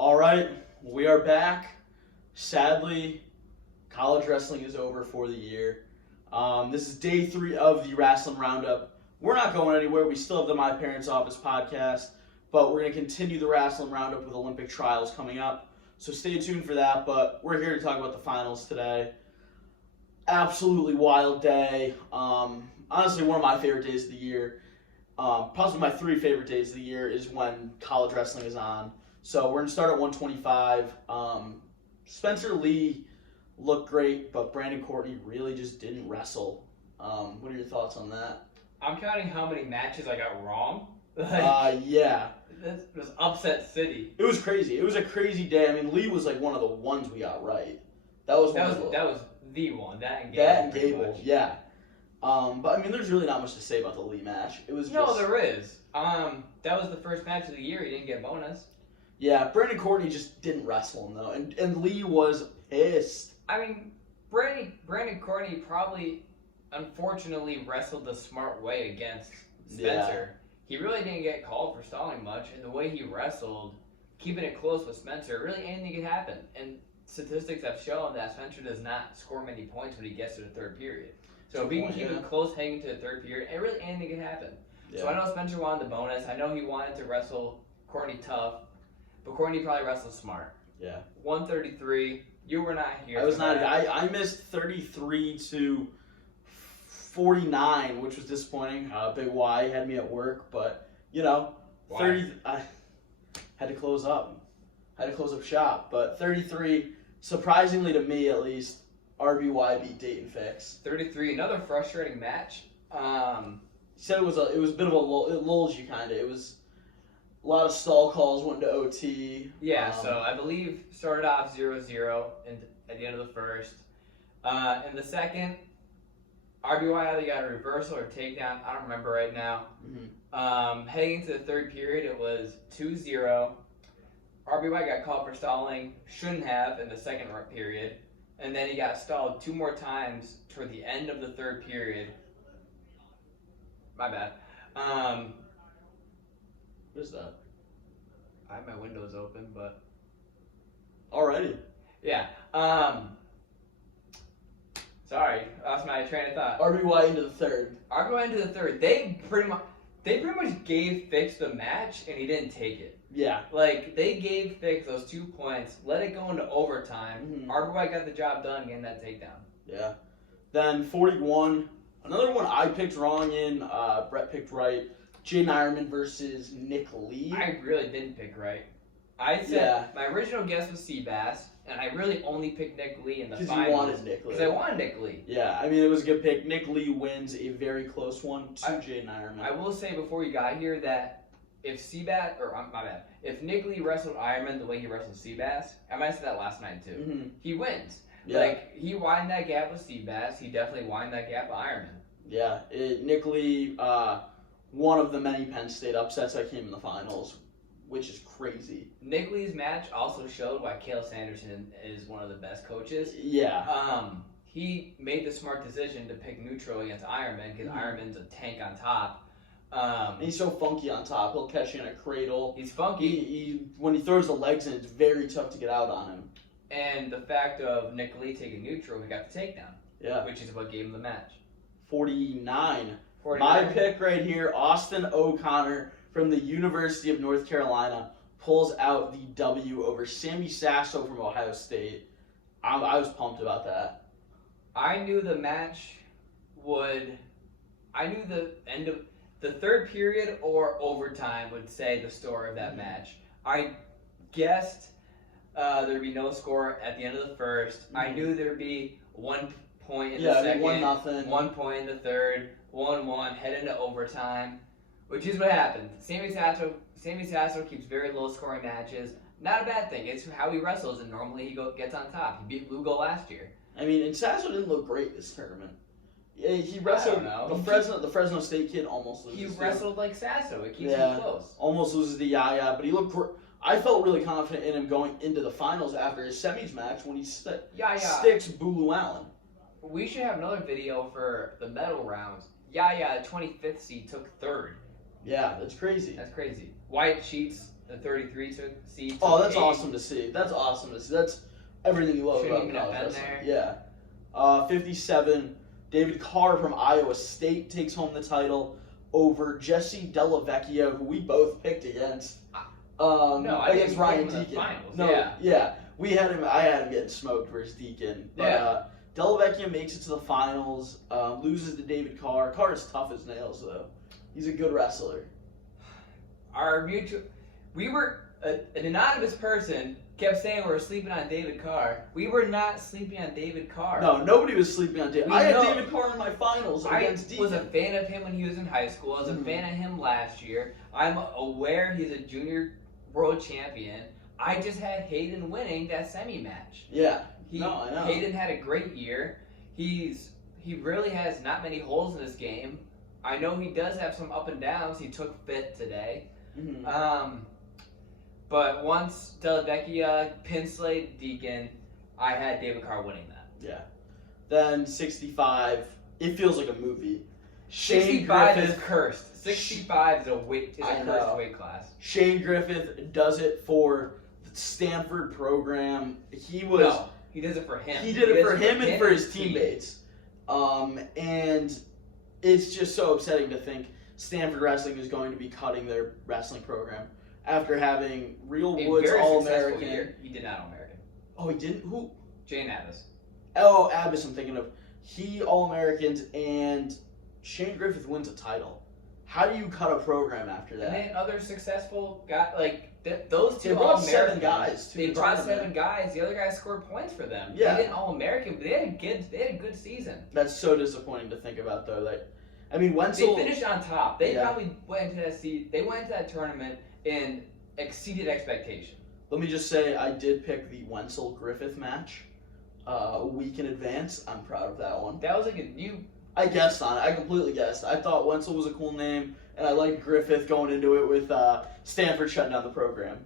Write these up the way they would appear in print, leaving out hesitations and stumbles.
All right, we are back. Sadly, college wrestling is over for the year. This is day 3 of the Wrasslin Roundup. We're not going anywhere. We still have the My Parents' Office podcast, but we're going to continue the Wrasslin Roundup with Olympic trials coming up. So stay tuned for that, but we're here to talk about the finals today. Absolutely wild day. Honestly, one of my favorite days of the year. Possibly my 3 favorite days of the year is when college wrestling is on. So we're going to start at 125. Spencer Lee looked great, but Brandon Courtney really just didn't wrestle. What are your thoughts on that? I'm counting how many matches I got wrong. Yeah. This was upset city. It was crazy. It was a crazy day. I mean, Lee was like one of the ones we got right. That was the one. That and Gable. That and Gable, yeah. But I mean, there's really not much to say about the Lee match. It was there is. That was the first match of the year. He didn't get a bonus. Yeah, Brandon Courtney just didn't wrestle him though, and Lee was pissed. I mean, Brandon Courtney probably, unfortunately, wrestled the smart way against Spencer. Yeah. He really didn't get called for stalling much, and the way he wrestled, keeping it close with Spencer, really anything could happen. And statistics have shown that Spencer does not score many points when he gets to the third period. So if he can keep it close heading to the third period, and really anything can happen. Yeah. So I know Spencer wanted the bonus. I know he wanted to wrestle Courtney tough, but Courtney probably wrestled smart. Yeah. 133. You were not here. I was not. I missed 33 to 49, which was disappointing. Big Y had me at work, but you know, 30. I had to close up. Shop, but 33, surprisingly to me at least, RBY beat Dayton Fix. 33, another frustrating match. He said it was a bit of a lull. It lulls you kind of. It was a lot of stall calls, went to OT. Yeah, so I believe started off 0-0 at the end of the first. In the second, RBY either got a reversal or takedown. I don't remember right now. Mm-hmm. Heading into the third period, it was 2-0. RBY got called for stalling, shouldn't have in the second period. And then he got stalled 2 more times toward the end of the third period. My bad. What is that? I have my windows open, but... Alrighty. Yeah. Sorry, lost my train of thought. RBY into the third. RBY into the third. They pretty much gave Fix the match, and he didn't take it. Yeah. Like, they gave Fix those 2 points, let it go into overtime. Mm-hmm. RBY got the job done getting that takedown. Yeah. Then 41, another one I picked wrong in, Brett picked right. Jaden Ironman versus Nick Lee. I really didn't pick right. I said my original guess was Seabass, and I really only picked Nick Lee in the finals. Because you wanted Nick Lee. Because I wanted Nick Lee. Yeah, I mean, it was a good pick. Nick Lee wins a very close one to Jaden Ironman. I will say before we got here that if if Nick Lee wrestled Ironman the way he wrestled Seabass, I might have said that last night too, mm-hmm. He wins. Yeah. Like, he widened that gap with Seabass, he definitely widened that gap with Ironman. Yeah, Nick Lee, one of the many Penn State upsets that came in the finals, which is crazy. Nick Lee's match also showed why Cale Sanderson is one of the best coaches. Yeah. He made the smart decision to pick neutral against Ironman because Ironman's a tank on top. And he's so funky on top. He'll catch you in a cradle. He's funky. He when he throws the legs in, it's very tough to get out on him. And the fact of Nick Lee taking neutral, he got the takedown. Yeah. Which is what gave him the match. 49. My pick right here, Austin O'Connor from the University of North Carolina pulls out the W over Sammy Sasso from Ohio State. I was pumped about that. I knew the match I knew the end of the third period or overtime would say the story of that match. I guessed there'd be no score at the end of the first. Mm-hmm. I knew there'd be 1 point in the second, 1-0. 1 point in the third, 1-1, head into overtime, which is what happened. Sammy Sasso keeps very low scoring matches. Not a bad thing. It's how he wrestles, and normally he gets on top. He beat Lugo last year. I mean, and Sasso didn't look great this tournament. Yeah, he wrestled the Fresno State kid almost loses. He wrestled like Sasso. It keeps him close. Almost loses the Yaya, but he looked. I felt really confident in him going into the finals after his semis match when he sticks Bulu Allen. We should have another video for the medal rounds. The 25th seed, took third. Yeah, that's crazy. That's crazy. Wyatt Sheets the 33 seed. Oh, that's 8. awesome to see. That's awesome to see. That's everything you love Shouldn't about even have college been wrestling. there. Yeah. 57, David Carr from Iowa State takes home the title over Jesse Delavecchia, who we both picked against. No, I against didn't Ryan pick him in the Deacon. finals. No, Yeah. We had him. I had him getting smoked versus Deacon. But Delavecchia makes it to the finals. Loses to David Carr. Carr is tough as nails, though. He's a good wrestler. We were an anonymous person kept saying we were sleeping on David Carr. We were not sleeping on David Carr. No, nobody was sleeping on David. We I had know. David Carr in my finals against Deacon. I was a fan of him when he was in high school. I was a fan of him last year. I'm aware he's a junior world champion. I just had Hayden winning that semi-match. Yeah. I know. Hayden had a great year. He really has not many holes in his game. I know he does have some up and downs. He took 5th today. Mm-hmm. But once Delavecchia pinslayed Deacon, I had David Carr winning that. Yeah. Then 65, it feels like a movie. 65 is cursed. 65 is a cursed weight class. Shane Griffith does it for the Stanford program. He does it for him. He did it for him and for his teammates. And it's just so upsetting to think Stanford Wrestling is going to be cutting their wrestling program after having Real Woods All-American. He did not All-American. Oh, he didn't? Who? Jane Abbas. Oh, Abbas I'm thinking of. He All-Americans and Shane Griffith wins a title. How do you cut a program after that? And then other successful guys, those two they brought All-Americans. 7 guys to They the brought tournament. 7 guys. The other guys scored points for them. Yeah. They didn't All-American, but they had a good season. That's so disappointing to think about, though. Wenzel. They finished on top. They probably went into that tournament and exceeded expectation. Let me just say, I did pick the Wenzel Griffith match a week in advance. I'm proud of that one. That was I guessed on it. I completely guessed. I thought Wenzel was a cool name, and I liked Griffith going into it with Stanford shutting down the program.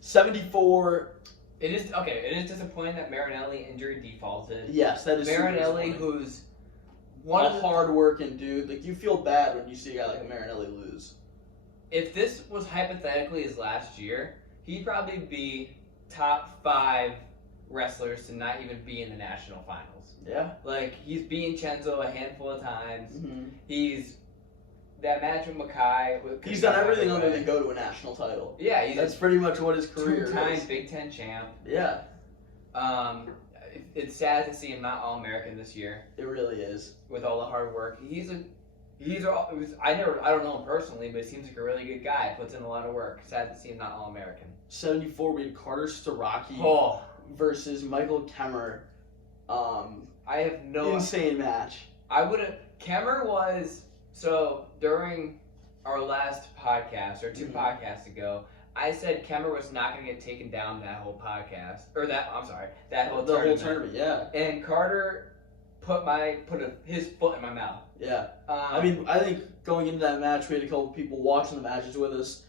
74. It is disappointing that Marinelli injury defaulted. Yes, that is Marinelli, who's a hard-working dude. You feel bad when you see a guy like Marinelli lose. If this was hypothetically his last year, he'd probably be top 5 wrestlers to not even be in the national finals. Yeah. He's beaten Chenzo a handful of times. Mm-hmm. He's that match with Mackay. He's done everything other than go to a national title. Yeah, that's pretty much what his career is. 2-time Big Ten champ. Yeah. It's sad to see him not All-American this year. It really is. With all the hard work, I don't know him personally, but he seems like a really good guy. Puts in a lot of work. Sad to see him not All-American. 74, we had Carter Soraki versus Michael Kemmer. I have no insane match. Kemmer was during our last podcast or 2 podcasts ago. I said Kemmer was not going to get taken down that whole podcast that whole tournament. Yeah. And Carter put his foot in my mouth. Yeah. I think going into that match, we had a couple people watching the matches with us.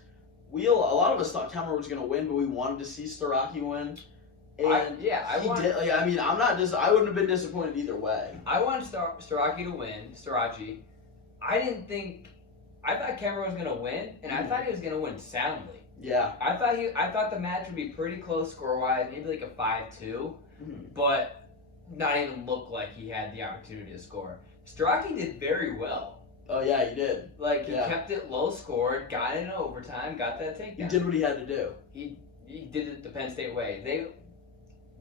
A lot of us thought Kemmer was going to win, but we wanted to see Soraki win. And he did. I wouldn't have been disappointed either way. I wanted Soraki to win. I thought Kemmer was going to win, and I thought he was going to win soundly. Yeah. I thought the match would be pretty close score-wise, maybe like a 5-2, but not even look like he had the opportunity to score. Soraki did very well. Oh, yeah, he did. He kept it low scored, got into overtime, got that takedown. He did what he had to do. He did it the Penn State way.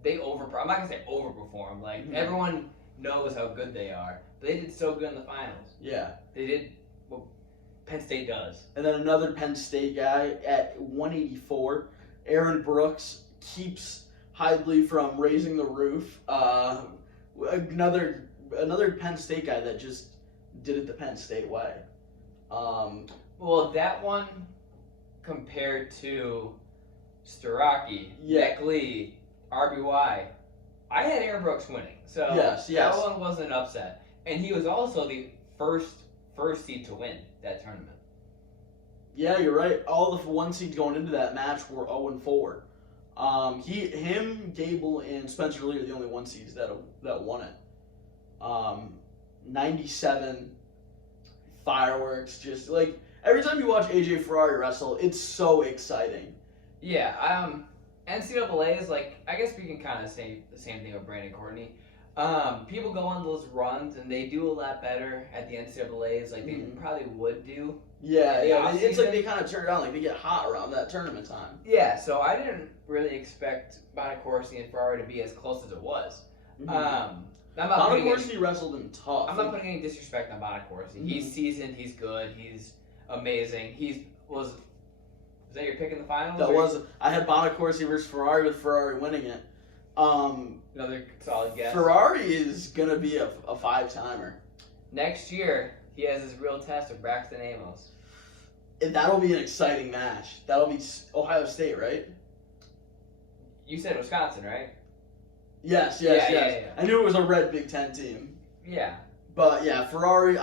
I'm not going to say overperformed. Everyone knows how good they are. But they did so good in the finals. Yeah. They did what Penn State does. And then another Penn State guy at 184, Aaron Brooks, keeps Hidley from raising the roof. Another Penn State guy that just did it the Penn State way. That one compared to Soraki, Beck Lee, RBY, I had Aaron Brooks winning. So that one wasn't an upset. And he was also the first seed to win that tournament. Yeah, you're right. All the 1 seeds going into that match were 0-4. Gable, and Spencer Lee are the only 1 seeds that won it. 97 fireworks, just every time you watch AJ Ferrari wrestle, it's so exciting. Yeah, NCAA is like, I guess we can kind of say the same thing with Brandon Courtney. People go on those runs and they do a lot better at the NCAAs, like they probably would do. Yeah, in the yeah. off-season. It's like they kind of turn it on, like they get hot around that tournament time. Yeah, so I didn't really expect Bonacorsi and Ferrari to be as close as it was. I'm not putting Bonacorsi wrestled him tough. I'm not putting any disrespect on Bonacorsi. He's seasoned, he's good, he's amazing. Was that your pick in the finals? That was. I had Bonacorsi versus Ferrari with Ferrari winning it. Another solid guess. Ferrari is gonna be a 5-timer. Next year, he has his real test with Braxton Amos. And that'll be an exciting match. That'll be Ohio State, right? You said Wisconsin, right? Yes. Yeah. I knew it was a red Big Ten team. Yeah. But yeah, Ferrari,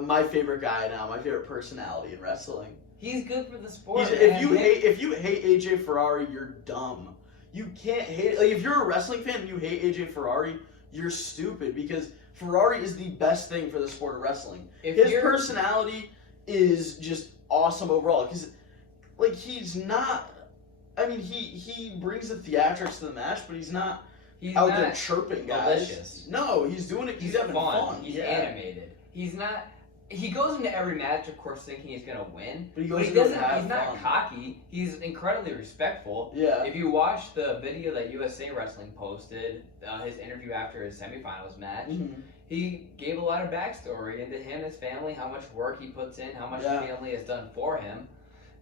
my favorite guy now, my favorite personality in wrestling. He's good for the sport. If you hate AJ Ferrari, you're dumb. You can't hate, like, if you're a wrestling fan and you hate AJ Ferrari, you're stupid, because Ferrari is the best thing for the sport of wrestling. His personality is just awesome overall, because like he's not. I mean, he brings the theatrics to the match, but he's not out there chirping guys. Malicious. No, he's doing it. He's having fun. He's animated. He's not. He goes into every match, of course, thinking he's gonna win. But he doesn't. He's not cocky. He's incredibly respectful. Yeah. If you watch the video that USA Wrestling posted, his interview after his semifinals match, he gave a lot of backstory into him, his family, how much work he puts in, how much his family has done for him.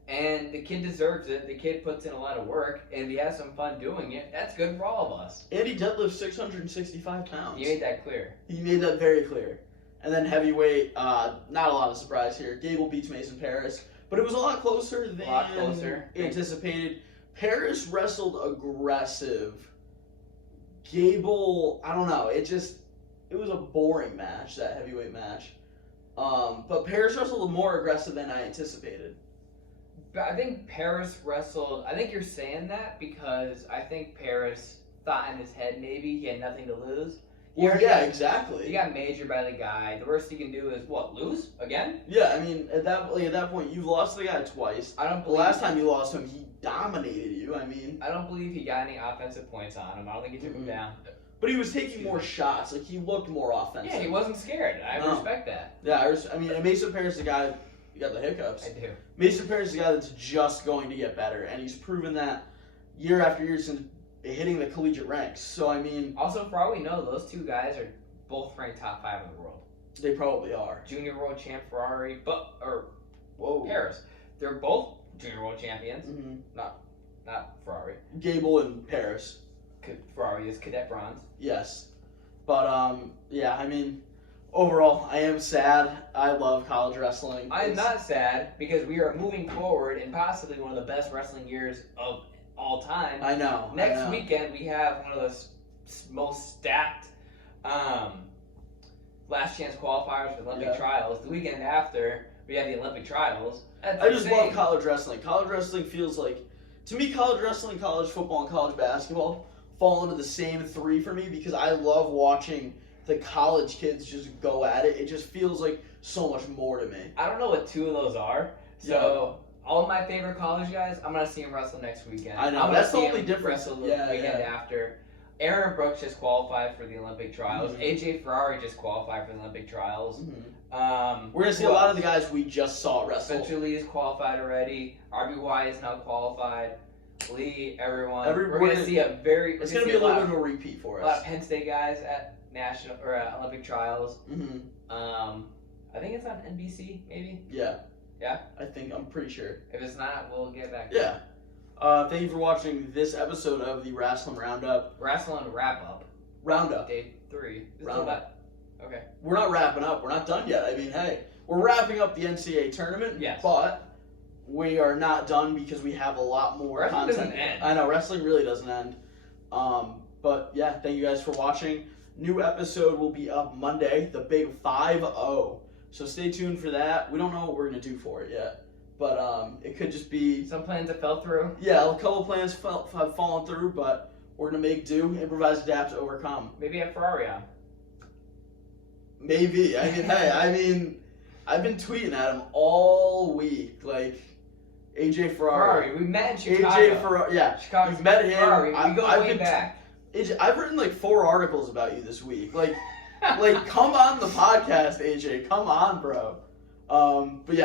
And the kid deserves it. The kid puts in a lot of work, and if he has some fun doing it, that's good for all of us. And he deadlifts 665 pounds. He made that clear. He made that very clear. And then heavyweight, not a lot of surprise here. Gable beats Mason Paris, but it was a lot closer than anticipated. Paris wrestled aggressive. Gable, I don't know. It was a boring match, that heavyweight match. But Paris wrestled more aggressive than I anticipated. But I think Paris wrestled. I think you're saying that because I think Paris thought in his head maybe he had nothing to lose. Exactly. He got majored by the guy. The worst he can do is what? Lose again? Yeah, I mean at that point you've lost the guy twice. The last time you lost him, he dominated you. I mean, I don't believe he got any offensive points on him. I don't think he took him down. But he was taking more shots. Like he looked more offensive. Yeah, he wasn't scared. I respect that. Yeah, I mean, Mason Paris is the guy. You got the hiccups. I do. Mason Paris is the guy that's just going to get better, and he's proven that year after year since hitting the collegiate ranks. So, I mean... Also, for all we know, those two guys are both ranked top 5 in the world. They probably are. Junior world champ Ferrari, Paris. They're both junior world champions. Not Ferrari. Gable and Paris. Ferrari is cadet bronze. Yes. But, yeah, I mean... Overall, I am sad. I love college wrestling. I'm not sad because we are moving forward in possibly one of the best wrestling years of all time. I know. Next weekend, we have one of the most stacked last chance qualifiers for the Olympic trials. The weekend after, we have the Olympic trials. I just love college wrestling. College wrestling feels like, to me, college wrestling, college football, and college basketball fall into the same three for me because I love watching the college kids just go at it. It just feels like so much more to me. I don't know what two of those are. So all of my favorite college guys, I'm gonna see them wrestle next weekend. I know. That's the only difference. Wrestle the weekend after. Aaron Brooks just qualified for the Olympic trials. AJ Ferrari just qualified for the Olympic trials. We're gonna see a lot of the guys we just saw wrestle. Spencer Lee is qualified already. RBY is now qualified. Lee, everyone. We're gonna see a very. It's gonna be a little bit of a repeat for us. A lot of Penn State guys at national or Olympic trials. I think it's on NBC, maybe. Yeah. Yeah. I'm pretty sure. If it's not, we'll get back to it. Thank you for watching this episode of the Wrasslin Roundup. Wrasslin Wrap-Up. Roundup. Day 3. Roundup. Okay. We're not wrapping up. We're not done yet. I mean, hey, we're wrapping up the NCAA tournament. Yes. But we are not done because we have a lot more content. Wrestling doesn't end. I know, wrestling really doesn't end. But yeah, thank you guys for watching. New episode will be up Monday, the big 5-0. So stay tuned for that. We don't know what we're going to do for it yet. But it could just be... Some plans that fell through. Yeah, a couple plans have fallen through, but we're going to make do, improvise, adapt, overcome. Maybe have Ferrari on. Maybe. I mean, hey, I've been tweeting at him all week. Like, AJ Ferrari. We met in Chicago. AJ Ferrari. Yeah, Chicago. you've met him. Ferrari. We go way been back. AJ, I've written like 4 articles about you this week. Like come on the podcast, AJ. Come on, bro. But yeah.